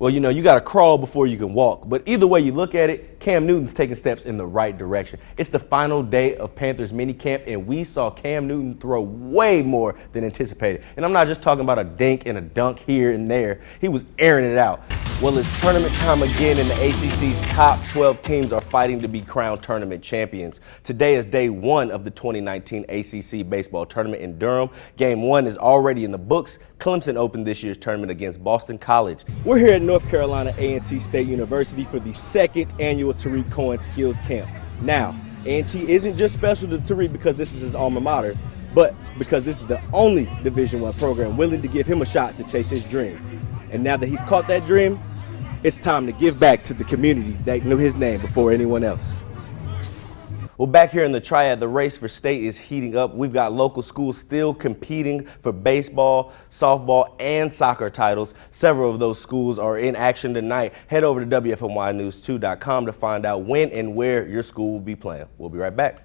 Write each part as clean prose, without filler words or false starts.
Well, you know, you got to crawl before you can walk. But either way you look at it, Cam Newton's taking steps in the right direction. It's the final day of Panthers minicamp, and we saw Cam Newton throw way more than anticipated. And I'm not just talking about a dink and a dunk here and there. He was airing it out. Well, it's tournament time again, and the ACC's top 12 teams are fighting to be crowned tournament champions. Today is day one of the 2019 ACC baseball tournament in Durham. Game one is already in the books. Clemson opened this year's tournament against Boston College. We're here at North Carolina A&T State University for the second annual Tariq Cohen Skills Camp. Now, A&T isn't just special to Tariq because this is his alma mater, but because this is the only Division I program willing to give him a shot to chase his dream. And now that he's caught that dream, it's time to give back to the community that knew his name before anyone else. Well, back here in the Triad, the race for state is heating up. We've got local schools still competing for baseball, softball, and soccer titles. Several of those schools are in action tonight. Head over to WFNYnews2.com to find out when and where your school will be playing. We'll be right back.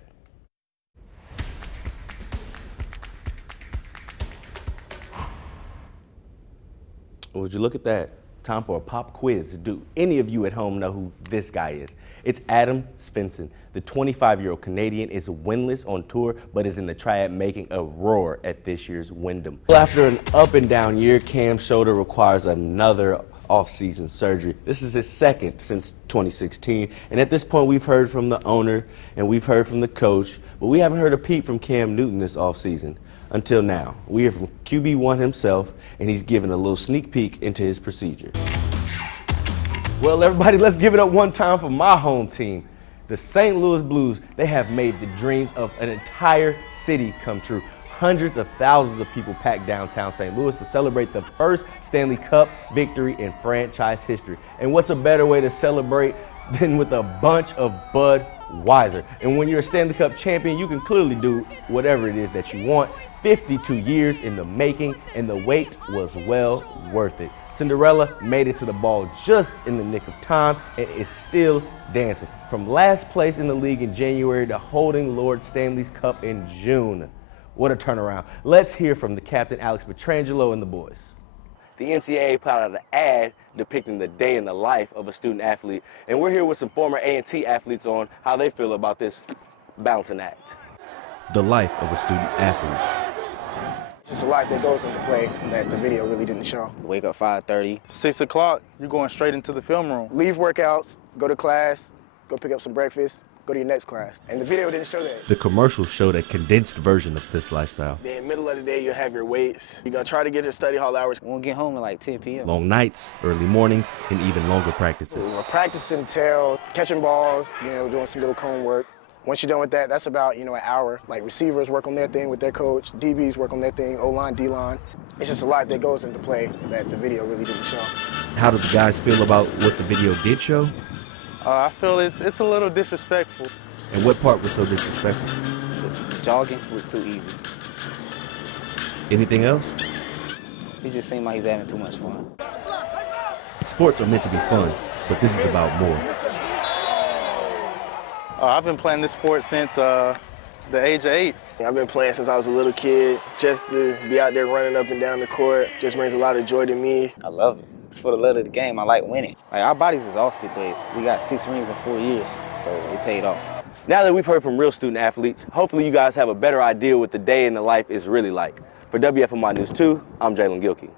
Would you look at that? Time for a pop quiz. Do any of you at home know who this guy is? It's Adam Svensson. The 25-year-old Canadian is winless on tour, but is in the Triad making a roar at this year's Wyndham. Well, after an up and down year, Cam's shoulder requires another off-season surgery. This is his second since 2016, and at this point we've heard from the owner and we've heard from the coach, but we haven't heard a peep from Cam Newton this off-season. Until now, we hear from QB1 himself, and he's given a little sneak peek into his procedure. Well, everybody, let's give it up one time for my home team. The St. Louis Blues, they have made the dreams of an entire city come true. Hundreds of thousands of people packed downtown St. Louis to celebrate the first Stanley Cup victory in franchise history. And what's a better way to celebrate than with a bunch of Budweiser? And when you're a Stanley Cup champion, you can clearly do whatever it is that you want. 52 years in the making, and the wait was well worth it. Cinderella made it to the ball just in the nick of time and is still dancing. From last place in the league in January to holding Lord Stanley's Cup in June. What a turnaround. Let's hear from the captain, Alex Petrangelo, and the boys. The NCAA put out an ad depicting the day in the life of a student athlete, and we're here with some former A&T athletes on how they feel about this balancing act. The life of a student athlete. Just a lot that goes into play that the video really didn't show. Wake up 5:30. 6 o'clock, you're going straight into the film room. Leave workouts, go to class, go pick up some breakfast, go to your next class. And the video didn't show that. The commercial showed a condensed version of this lifestyle. Then middle of the day, you'll have your weights. You're gonna try to get your study hall hours. We'll get home at like 10 p.m. Long nights, early mornings, and even longer practices. We're practicing till catching balls, doing some little cone work. Once you're done with that, that's about, an hour. Like receivers work on their thing with their coach, DBs work on their thing, O-line, D-line. It's just a lot that goes into play that the video really didn't show. How did the guys feel about what the video did show? I feel it's a little disrespectful. And what part was so disrespectful? The jogging was too easy. Anything else? He just seemed like he's having too much fun. Sports are meant to be fun, but this is about more. I've been playing this sport since the age of 8. I've been playing since I was a little kid. Just to be out there running up and down the court just brings a lot of joy to me. I love it. It's for the love of the game. I like winning. Like, our body's exhausted, but we got 6 rings in 4 years, so it paid off. Now that we've heard from real student athletes, hopefully you guys have a better idea what the day in the life is really like. For WFNY News 2, I'm Jaelen Gilkey.